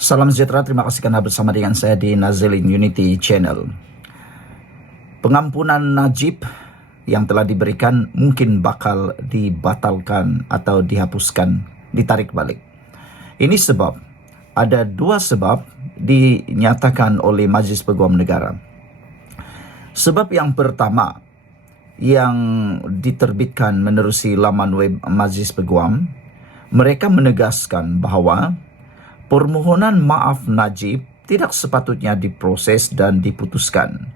Salam sejahtera, terima kasih karena bersama dengan saya di Nazilin Unity Channel. Pengampunan Najib yang telah diberikan mungkin bakal dibatalkan atau dihapuskan, ditarik balik. Ini sebab, ada dua sebab dinyatakan oleh Majlis Peguam Negara. Sebab yang pertama yang diterbitkan menerusi laman web Majlis Peguam, mereka menegaskan bahawa permohonan maaf Najib tidak sepatutnya diproses dan diputuskan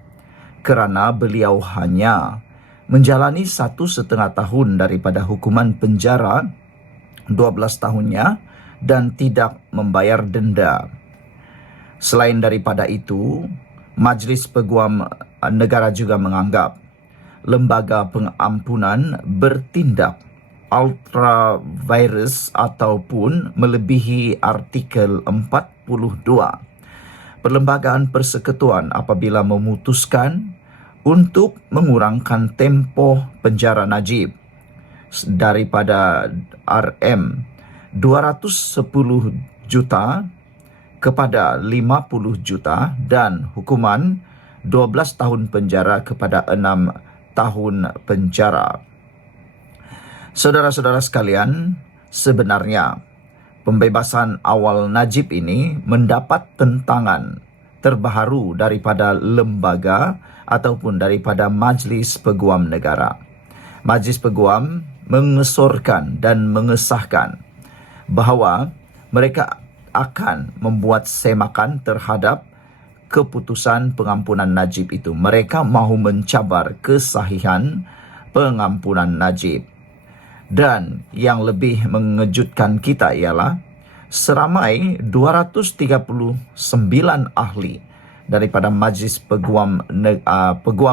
kerana beliau hanya menjalani 1,5 tahun daripada hukuman penjara 12 tahunnya dan tidak membayar denda. Selain daripada itu, Majlis Peguam Negara juga menganggap lembaga pengampunan bertindak ultra virus ataupun melebihi artikel 42 Perlembagaan Persekutuan apabila memutuskan untuk mengurangkan tempoh penjara Najib daripada RM 210 juta kepada 50 juta dan hukuman 12 tahun penjara kepada 6 tahun penjara. Saudara-saudara sekalian, sebenarnya pembebasan awal Najib ini mendapat tentangan terbaharu daripada lembaga ataupun daripada Majlis Peguam Negara. Majlis Peguam mengesorkan dan mengesahkan bahawa mereka akan membuat semakan terhadap keputusan pengampunan Najib itu. Mereka mahu mencabar kesahihan pengampunan Najib. Dan yang lebih mengejutkan kita ialah seramai 239 ahli daripada Majlis Peguam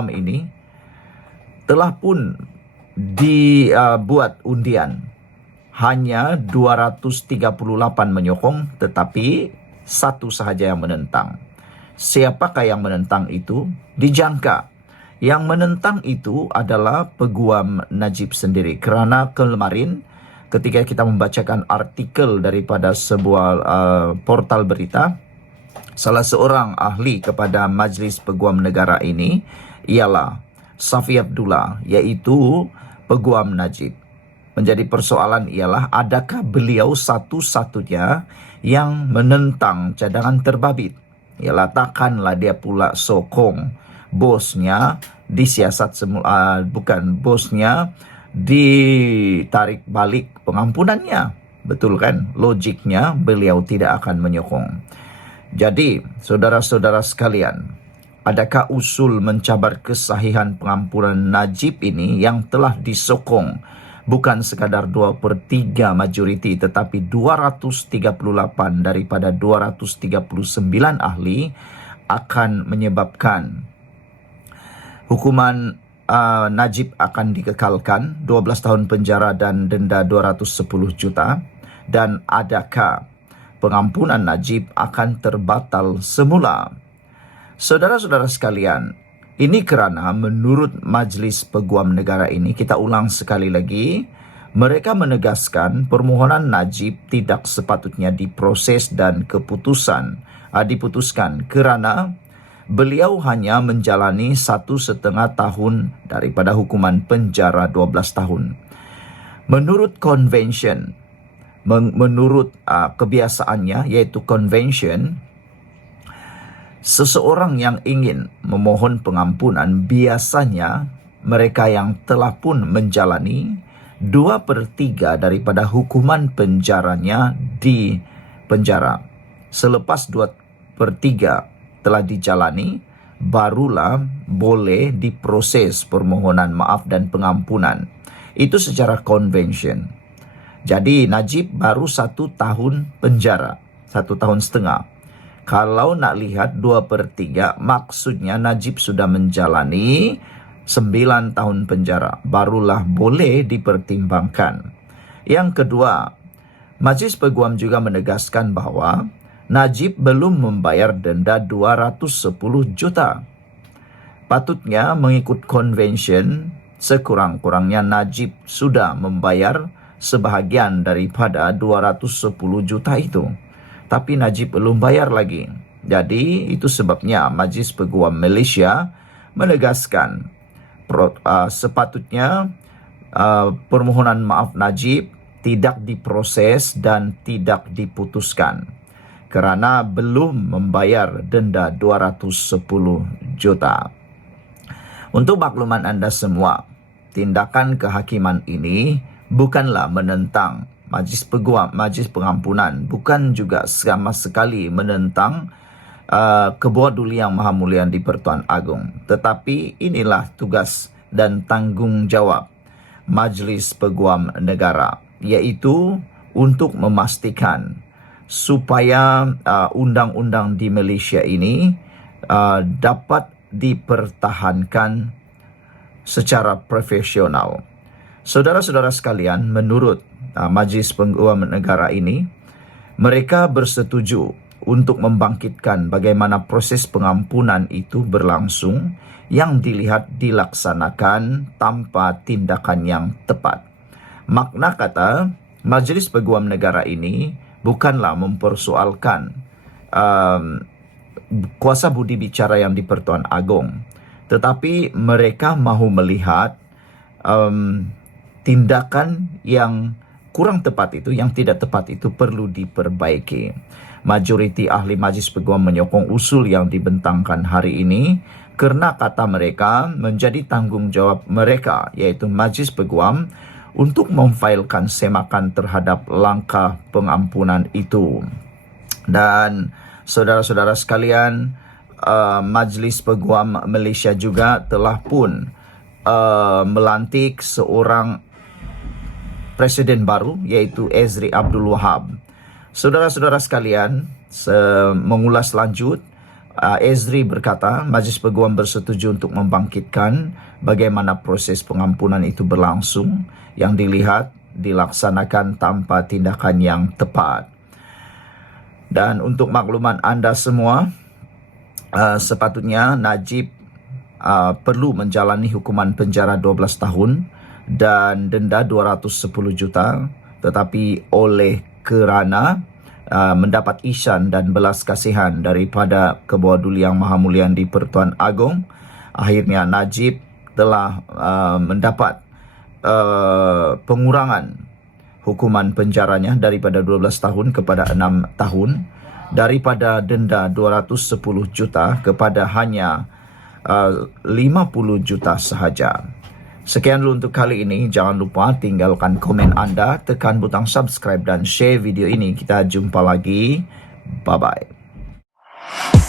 ini telah pun dibuat undian. Hanya 238 menyokong tetapi satu sahaja yang menentang. Siapakah yang menentang itu? Dijangka yang menentang itu adalah Peguam Najib sendiri. Kerana kemarin ketika kita membacakan artikel daripada sebuah portal berita, salah seorang ahli kepada Majlis Peguam Negara ini ialah Safi Abdullah, iaitu Peguam Najib. Menjadi persoalan ialah adakah beliau satu-satunya yang menentang cadangan terbabit? Ialah takkanlah dia pula sokong bosnya disiasat semula, bukan bosnya ditarik balik pengampunannya. Betul kan? Logiknya beliau tidak akan menyokong. Jadi, saudara-saudara sekalian, adakah usul mencabar kesahihan pengampunan Najib ini yang telah disokong bukan sekadar 2/3 majoriti tetapi 238 daripada 239 ahli akan menyebabkan hukuman Najib akan dikekalkan 12 tahun penjara dan denda 210 juta, dan adakah pengampunan Najib akan terbatal semula? Saudara-saudara sekalian, ini kerana menurut Majlis Peguam Negara ini, kita ulang sekali lagi, mereka menegaskan permohonan Najib tidak sepatutnya diproses dan diputuskan kerana beliau hanya menjalani 1,5 tahun daripada hukuman penjara 12 tahun. Menurut convention, menurut kebiasaannya iaitu convention, seseorang yang ingin memohon pengampunan biasanya mereka yang telah pun menjalani 2/3 daripada hukuman penjaranya di penjara. Selepas 2/3 telah dijalani, barulah boleh diproses permohonan maaf dan pengampunan. Itu secara convention. Jadi Najib baru 1 tahun penjara, 1,5 tahun. Kalau nak lihat 2/3, maksudnya Najib sudah menjalani 9 tahun penjara, barulah boleh dipertimbangkan. Yang kedua, Majlis Peguam juga menegaskan bahawa Najib belum membayar denda 210 juta. Patutnya mengikut convention, sekurang-kurangnya Najib sudah membayar sebahagian daripada 210 juta itu. tapi Najib belum bayar lagi. Jadi itu sebabnya Majlis Peguam Malaysia menegaskan sepatutnya permohonan maaf Najib tidak diproses dan tidak diputuskan kerana belum membayar denda 210 juta. Untuk makluman anda semua, tindakan kehakiman ini bukanlah menentang Majlis Pengampunan, bukan juga sama sekali menentang Ketua Duli Yang Maha Mulia di-Pertuan Agong. Tetapi inilah tugas dan tanggungjawab Majlis Peguam Negara, iaitu untuk memastikan supaya undang-undang di Malaysia ini dapat dipertahankan secara profesional. Saudara-saudara sekalian, menurut Majlis Peguam Negara ini, mereka bersetuju untuk membangkitkan bagaimana proses pengampunan itu berlangsung yang dilihat dilaksanakan tanpa tindakan yang tepat. Makna kata, Majlis Peguam Negara ini bukanlah mempersoalkan kuasa budi bicara yang di-Pertuan Agong, tetapi mereka mahu melihat tindakan yang kurang tepat itu, yang tidak tepat itu perlu diperbaiki. Majoriti ahli Majlis Peguam menyokong usul yang dibentangkan hari ini kerana kata mereka menjadi tanggungjawab mereka, iaitu Majlis Peguam, untuk memfailkan semakan terhadap langkah pengampunan itu. Dan saudara-saudara sekalian, Majlis Peguam Malaysia juga telah pun melantik seorang presiden baru, iaitu Ezri Abdul Wahab. Saudara-saudara sekalian, mengulas lanjut, Ezri berkata, Majlis Peguam bersetuju untuk membangkitkan bagaimana proses pengampunan itu berlangsung yang dilihat dilaksanakan tanpa tindakan yang tepat. Dan untuk makluman anda semua, sepatutnya Najib perlu menjalani hukuman penjara 12 tahun dan denda 210 juta, tetapi oleh kerana mendapat ihsan dan belas kasihan daripada Ketua Duli Yang Maha Mulia di-Pertuan Agong, akhirnya Najib telah mendapat pengurangan hukuman penjaranya daripada 12 tahun kepada 6 tahun, daripada denda 210 juta kepada hanya 50 juta sahaja. Sekian dulu untuk kali ini. Jangan lupa tinggalkan komen anda, tekan butang subscribe dan share video ini. Kita jumpa lagi. Bye-bye.